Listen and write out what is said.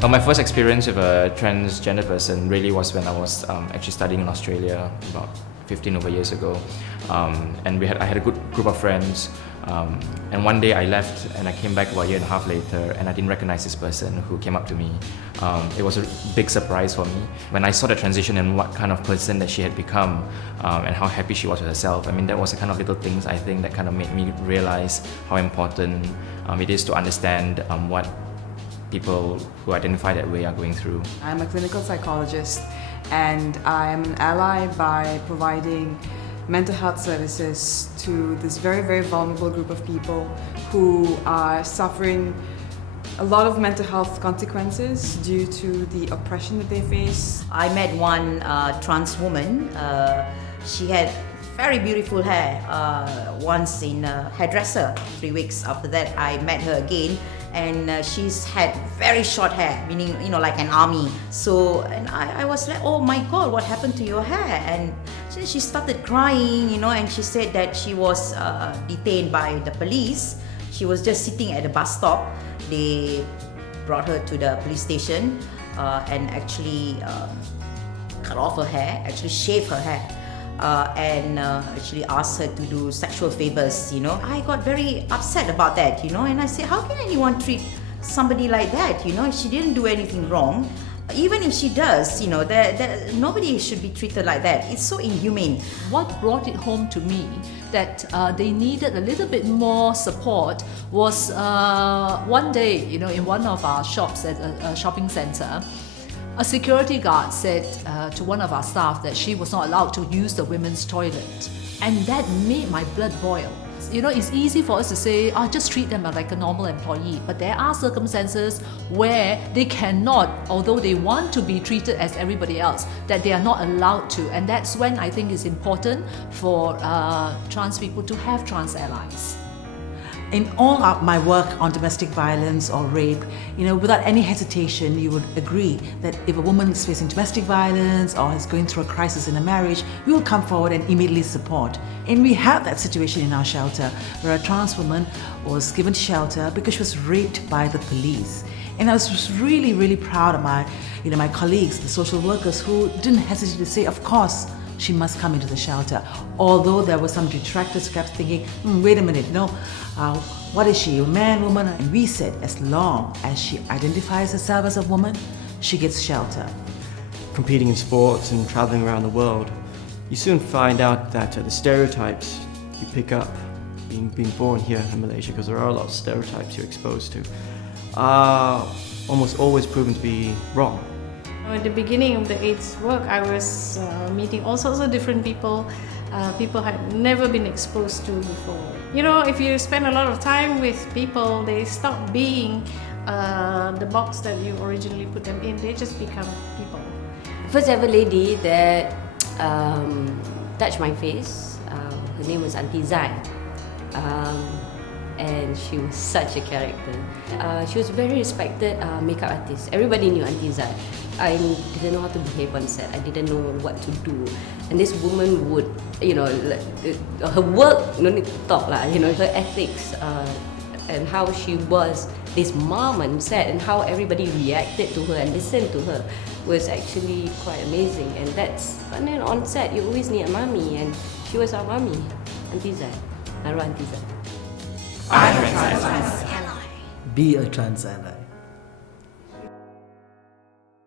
Well, my first experience with a transgender person really was when I was actually studying in Australia about 15 over years ago. And I had a good group of friends. And one day I left and I came back about a year and a half later and I didn't recognize this person who came up to me. It was a big surprise for me. When I saw the transition and what kind of person that she had become and how happy she was with herself, I mean, that was the kind of little things I think that kind of made me realize how important it is to understand what people who identify that way are going through. I'm a clinical psychologist and I'm an ally by providing mental health services to this very, very vulnerable group of people who are suffering a lot of mental health consequences due to the oppression that they face. I met one trans woman. She had very beautiful hair once in a hairdresser. 3 weeks after that, I met her again, and she's had very short hair, meaning like an army. So, and I was like, oh my God, what happened to your hair? And she started crying, and she said that she was detained by the police. She was just sitting at the bus stop. They brought her to the police station and actually cut off her hair, actually shaved her hair. And actually asked her to do sexual favors, I got very upset about that, and I said, how can anyone treat somebody like that, She didn't do anything wrong. Even if she does, nobody should be treated like that. It's so inhumane. What brought it home to me that they needed a little bit more support was one day, in one of our shops at a shopping centre, a security guard said to one of our staff that she was not allowed to use the women's toilet. And that made my blood boil. It's easy for us to say, just treat them like a normal employee. But there are circumstances where they cannot, although they want to be treated as everybody else, that they are not allowed to. And that's when I think it's important for trans people to have trans allies. In all of my work on domestic violence or rape, without any hesitation, you would agree that if a woman is facing domestic violence or is going through a crisis in a marriage, we will come forward and immediately support. And we had that situation in our shelter where a trans woman was given shelter because she was raped by the police. And I was really, really proud of my colleagues, the social workers, who didn't hesitate to say, of course, she must come into the shelter. Although there were some detractors kept thinking, wait a minute, what is she, a man, woman? And we said, as long as she identifies herself as a woman, she gets shelter. Competing in sports and traveling around the world, you soon find out that the stereotypes you pick up being born here in Malaysia, because there are a lot of stereotypes you're exposed to, are almost always proven to be wrong. At the beginning of the AIDS work, I was meeting all sorts of different people, people had never been exposed to before. If you spend a lot of time with people, they stop being the box that you originally put them in, they just become people. First ever lady that touched my face, her name was Auntie Zai. And she was such a character. She was very respected makeup artist. Everybody knew Auntie Zai. I didn't know how to behave on set. I didn't know what to do. And this woman would, her work, no need to talk lah. Her ethics and how she was this mom on set and how everybody reacted to her and listened to her was actually quite amazing. And then on set you always need a mommy, and she was our mommy, Auntie Zai, Naruh Auntie Zai. I'm a trans ally. Be a trans ally.